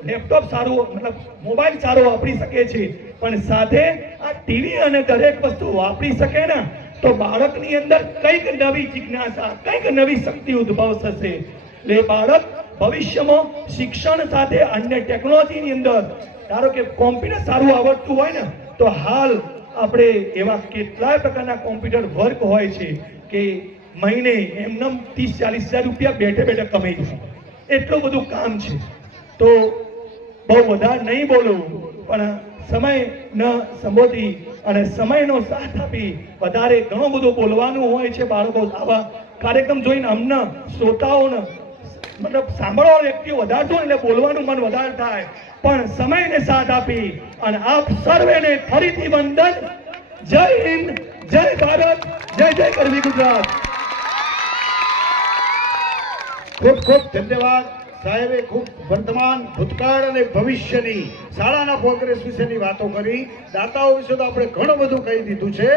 લેપટોપ સારું મતલબ મોબાઈલ સારો વાપરી શકે છે, પણ સાથે આ ટીવી અને દરેક વસ્તુ વાપરી શકે ને તો બાળકની અંદર કંઈક નવી જિજ્ઞાસા, કંઈક નવી શક્તિ ઉદ્ભવ થશે. એટલે બાળક ભવિષ્યમાં શિક્ષણ સાથે અન્ય ટેકનોલોજીની અંદર, ધારો કે કોમ્પ્યુટર સારું આવડતું હોય ને તો હાલ આપણે એવા કેટલાય પ્રકારના કોમ્પ્યુટર વર્ક હોય છે કે મહિને એમને 30-40 હજાર રૂપિયા બેઠે બેઠે કમાઈ જશે. એટલું બધું કામ છે. તો બહુ વધારે નહીં બોલું, પણ સમય ન સંબોધી અને સમયનો સાથ આપી વધારે ઘણું બધું બોલવાનું હોય છે બાળકો. આવા કાર્યક્રમ જોઈને અમને શ્રોતાઓને મતલબ સાંભળવા વ્યક્તિઓ વધારે હોય એટલે બોલવાનું મન વધારે થાય, પણ સમયને સાથ આપી અને આપ સર્વેને ફરીથી વંદન. જય હિન્દ, જય ભારત, જય જય ગરવી ગુજરાત. ખૂબ ખૂબ ધન્યવાદ સાહેબે. ખૂબ વર્તમાન, ભૂતકાળ અને ભવિષ્યની શાળાના પ્રોગ્રેસ વિશેની વાતો કરી. દાતાઓ વિશે તો આપણે ઘણું બધું કહી દીધું છે.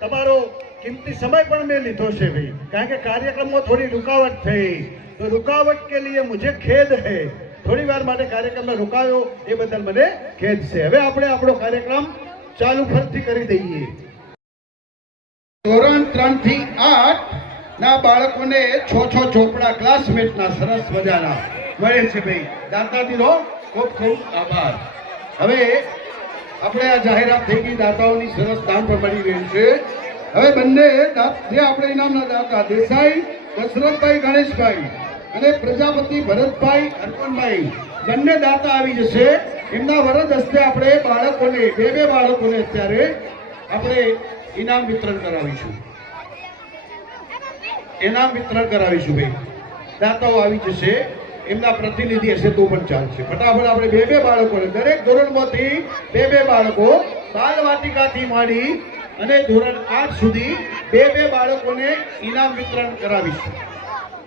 તમારો કિંમતી સમય પણ મેં લીધો છે ભાઈ, કારણ કે કાર્યક્રમમાં થોડી रुकावट થઈ, તો रुकावट के लिए मुझे खेद है. થોડી વાર માટે કાર્યક્રમમાં રોકાયો એ બદલ મને ખેદ છે. હવે આપણે આપણો કાર્યક્રમ ચાલુ ફરીથી કરી દઈએ. ધોરણ 3 થી 8 ના બાળકોને 6 ચોપડા ક્લાસમેટના સરસ મજાના મળે છે ભાઈ. દાતાજીનો ખૂબ ખૂબ આભાર. હવે આપણે આ જાહેરાત થઈ ગઈ, દાતાઓની સરસ દાન પણ મળી રહ્યું છે. હવે બંને જે આપણે ઇનામના દાતા દેસાઈ દશરથભાઈ ગણેશભાઈ અને પ્રજાપતિ ભરતભાઈ હરપનભાઈ બંને દાતા આવી જશે. એમના વરદ હસ્તે આપણે બાળકોને બે બાળકોને અત્યારે આપણે ઇનામ વિતરણ કરાવીશું. ઇનામ વિતરણ કરાવીશું ભાઈ. દાતાઓ આવી જશે, એમના પ્રતિનિધિ હશે તો પણ ચાલશે. ફટાફટ આપણે બે બાળકોને, દરેક ધોરણમાંથી બે બાળકો બાલ વાટિકાથી માંડી અને ધોરણ 8 સુધી બે બાળકોને ઇનામ વિતરણ કરાવીશું.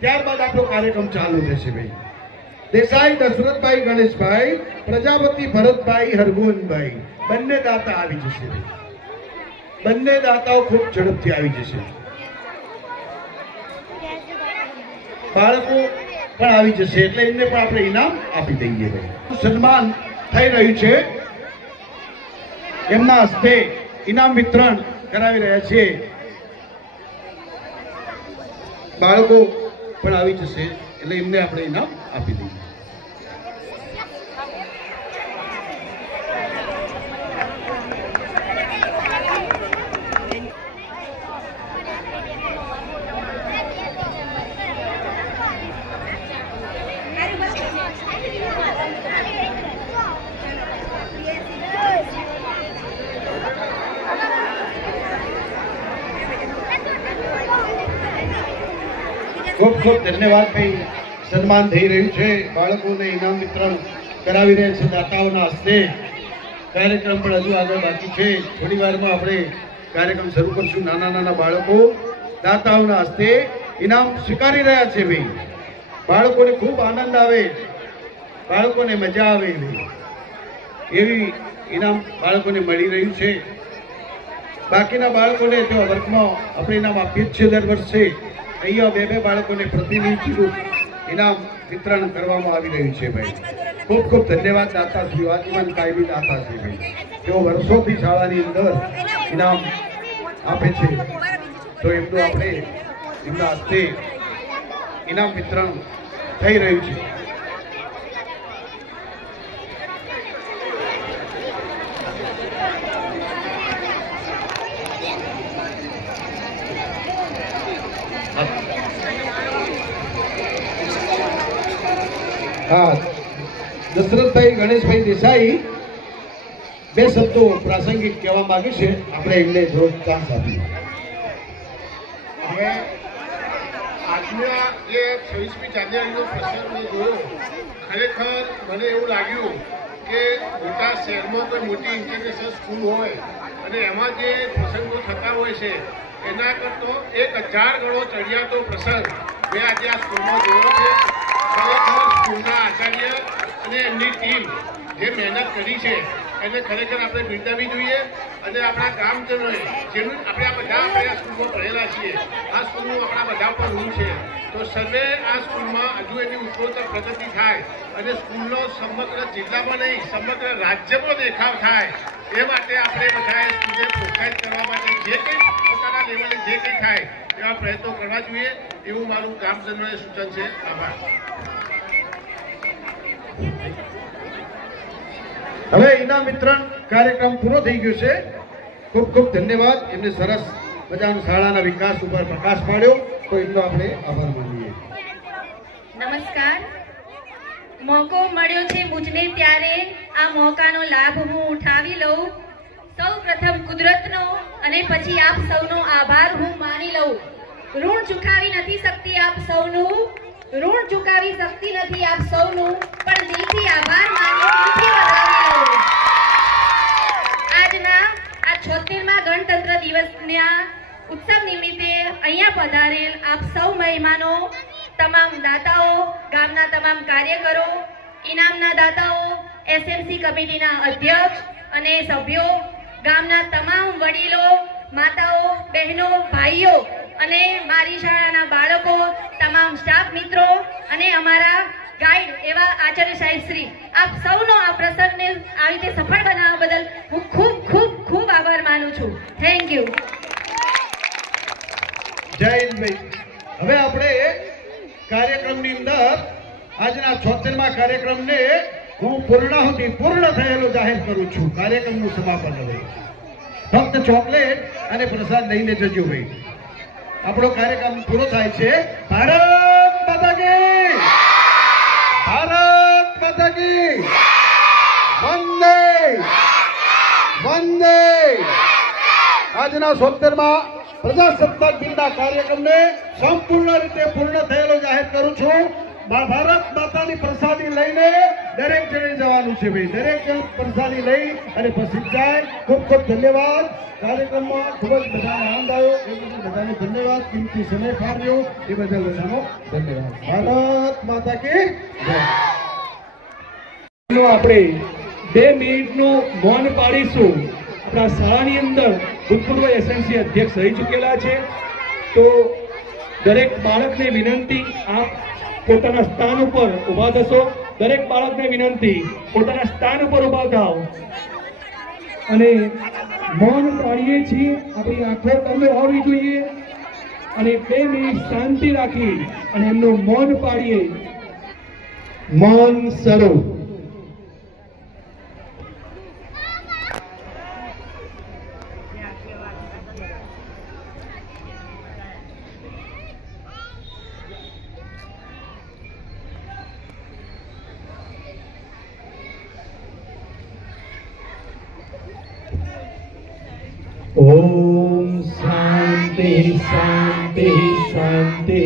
ત્યારબાદ આપણો કાર્યક્રમ ચાલુ રહેશે ભાઈ. દેસાઈ દશરથભાઈ ગણેશભાઈ, પ્રજાપતિ ભરતભાઈ હરગોનભાઈ બંને દાતા આવી જશે. બંને દાતાઓ ખૂબ ઝડપથી આવી જશે. બાળકો પણ આવી જશે એટલે એમને પણ આપણે ઇનામ આપી દઈએ ભાઈ. સન્માન થઈ રહ્યું છે, એમના હસ્તે ઇનામ વિતરણ કરાવી રહ્યા છે. બાળકો પણ આવી જશે એટલે એમને આપણે ઇનામ આપી દઈએ. ખૂબ ખૂબ ધન્યવાદ ભાઈ. સન્માન થઈ રહ્યું છે, બાળકોને ઇનામ વિતરણ કરાવી રહ્યા છે દાતાઓના હસ્તે. કાર્યક્રમ પણ હજુ આગળ બાકી છે. થોડી વારમાં આપણે કાર્યક્રમ શરૂ કરશું. નાના બાળકો દાતાઓના હસ્તે ઇનામ સ્વીકારી રહ્યા છે ભાઈ. બાળકોને ખૂબ આનંદ આવે, બાળકોને મજા આવે એવી ઇનામ બાળકોને મળી રહ્યું છે. બાકીના બાળકોને તો વર્ગમાં આપણે ઇનામ આપીએ જ છે દર વર્ષે. અહીંયા બે બાળકોને પ્રતિનિધિ ઇનામ વિતરણ કરવામાં આવી રહ્યું છે ભાઈ. ખૂબ ખૂબ ધન્યવાદ દાતા શ્રી આજીવન કાયમી દાતા છે ભાઈ. તેઓ વર્ષોથી શાળાની અંદર ઇનામ આપે છે, તો એમનું આપણે એમના હસ્તે ઇનામ વિતરણ થઈ રહ્યું છે. હા, દશરથભાઈ ગણેશભાઈ દેસાઈ બે શબ્દો પ્રાસંગિક કહેવા માંગે છે, આપણે એમને થોડો ચાન્સ આપીએ. હવે આજના જે 26મી જાન્યુઆરીનો પ્રસંગ મેં જોયો, ખરેખર મને એવું લાગ્યું કે મોટા શહેરમાં કોઈ મોટી ઇન્ટરનેશનલ સ્કૂલ હોય અને એમાં જે પ્રસંગો થતા હોય છે એના કરતો 1000 ગણો ચડિયાતો પ્રસંગ મેં આજે આ સ્કૂલમાં જોયો છે. ખરેખર સ્કૂલના આચાર્ય અને એમની ટીમ જે મહેનત કરી છે એને ખરેખર આપણે બિરદાવવી જોઈએ. અને આપણા ગામજનોએ જેનું આપણે આ સ્કૂલમાં ભણેલા છીએ, આ સ્કૂલનું આપણા બધા પર ઋણ છે, તો સર્વે આ સ્કૂલમાં હજુ એની ઉત્તરોત્તર પ્રગતિ થાય અને સ્કૂલનો સમગ્ર જિલ્લામાં નહીં સમગ્ર રાજ્યમાં દેખાવ થાય એ માટે આપણે બધાએ સ્કૂલને પ્રોત્સાહિત કરવા માટે જે કંઈ પોતાના લેવલે જે કંઈ થાય એવા પ્રયત્નો કરવા જોઈએ એવું મારું ગામજનોને સૂચન છે. આભાર. હવે ઇનામ વિતરણ કાર્યક્રમ પૂરો થઈ ગયો છે. ખૂબ ખૂબ ધન્યવાદ. એમને સરસ મજાનું શાળાના વિકાસ ઉપર પ્રકાશ પાડ્યો, તો એમનો આપણે આભાર માનીએ. નમસ્કાર. મોકો મળ્યો છે મુજને ત્યારે આ મોકાનો લાભ હું ઉઠાવી લઉં. સૌ પ્રથમ કુદરતનો અને પછી આપ સૌનો આભાર હું માની લઉં. ઋણ ચૂકવી નથી શકતી આપ સૌનું, ઋણ ચૂકવી શકતી નથી આપ સૌનું, પણ દિલથી આભાર માની દિલથી વધાવી લઉં. આજના આ 76મા ગણતંત્ર દિવસના ઉત્સવ નિમિત્તે અહીંયા પધારેલ આપ સૌ મહેમાનો, તમામ દાતાઓ, ગામના તમામ કાર્યકરો, ઇનામના દાતાઓ, એસએમસી કમિટીના અધ્યક્ષ અને સભ્યો, ગામના તમામ વડીલો, માતાઓ, બહેનો, ભાઈઓ અને મારી શાળાના બાળકો, તમામ સ્ટાફ મિત્રો અને અમારા ગાઈડ એવા આચાર્ય સાહેબ શ્રી, આપ સૌનો આ પ્રસંગને આવી રીતે સફળ બનાવવા બદલ હું ખૂબ ખૂબ ખૂબ આભાર માનું છું. Thank you. જય હિન્દ ભાઈ. હવે આપણે કાર્યક્રમની અંદર આજના 76મા કાર્યક્રમને હું પૂર્ણાહુતિ પૂર્ણ થયેલો જાહેર કરું છું. કાર્યક્રમનું સમાપન હવે ફક્ત ચોકલેટ અને પ્રસાદ લઈને જજો ભાઈ. આપણો કાર્યક્રમ પૂરો થાય છે. ભારત માતા કી, ભારત માતા કી, વંદે વંદે. આજના 76મા પ્રજાસત્તાક દિનના કાર્યક્રમને સંપૂર્ણ રીતે પૂર્ણ થયેલો જાહેર કરું છું. ભારત માતાની પ્રસાદી લઈને દરેક જણે જવાનું છે ભાઈ. દરેક જણ પ્રસાદી લઈ અને પછી જાય. ખૂબ ખૂબ ધન્યવાદ. કાર્યક્રમમાં ખૂબ જ બધાને આનંદ આવ્યો એ બદલ બધાને ધન્યવાદ. કિંમતી સમય ફાળવ્યો એ બદલ બધાનો ધન્યવાદ. ભારત માતા કી જય. આપણે 2 મિનિટનું મૌન પાડીશું. આપણા શાળાની અંદર ભૂતપૂર્વ એસએમસી અધ્યક્ષ રહી ચૂકેલા છે, તો દરેક બાળકને વિનંતી, આપ પોતાના સ્થાન ઉપર ઊભા થશો. દરેક બાળકને વિનંતી, પોતાના સ્થાન ઉપર ઊભા થાઓ અને મૌન પાડીએ છીએ. આપણી આંખો બંધ હોવી જોઈએ અને 2 મિનિટ શાંતિ રાખી અને એમનું મૌન પાડીએ. મૌન શરૂ. ओम शांति शांति शांति.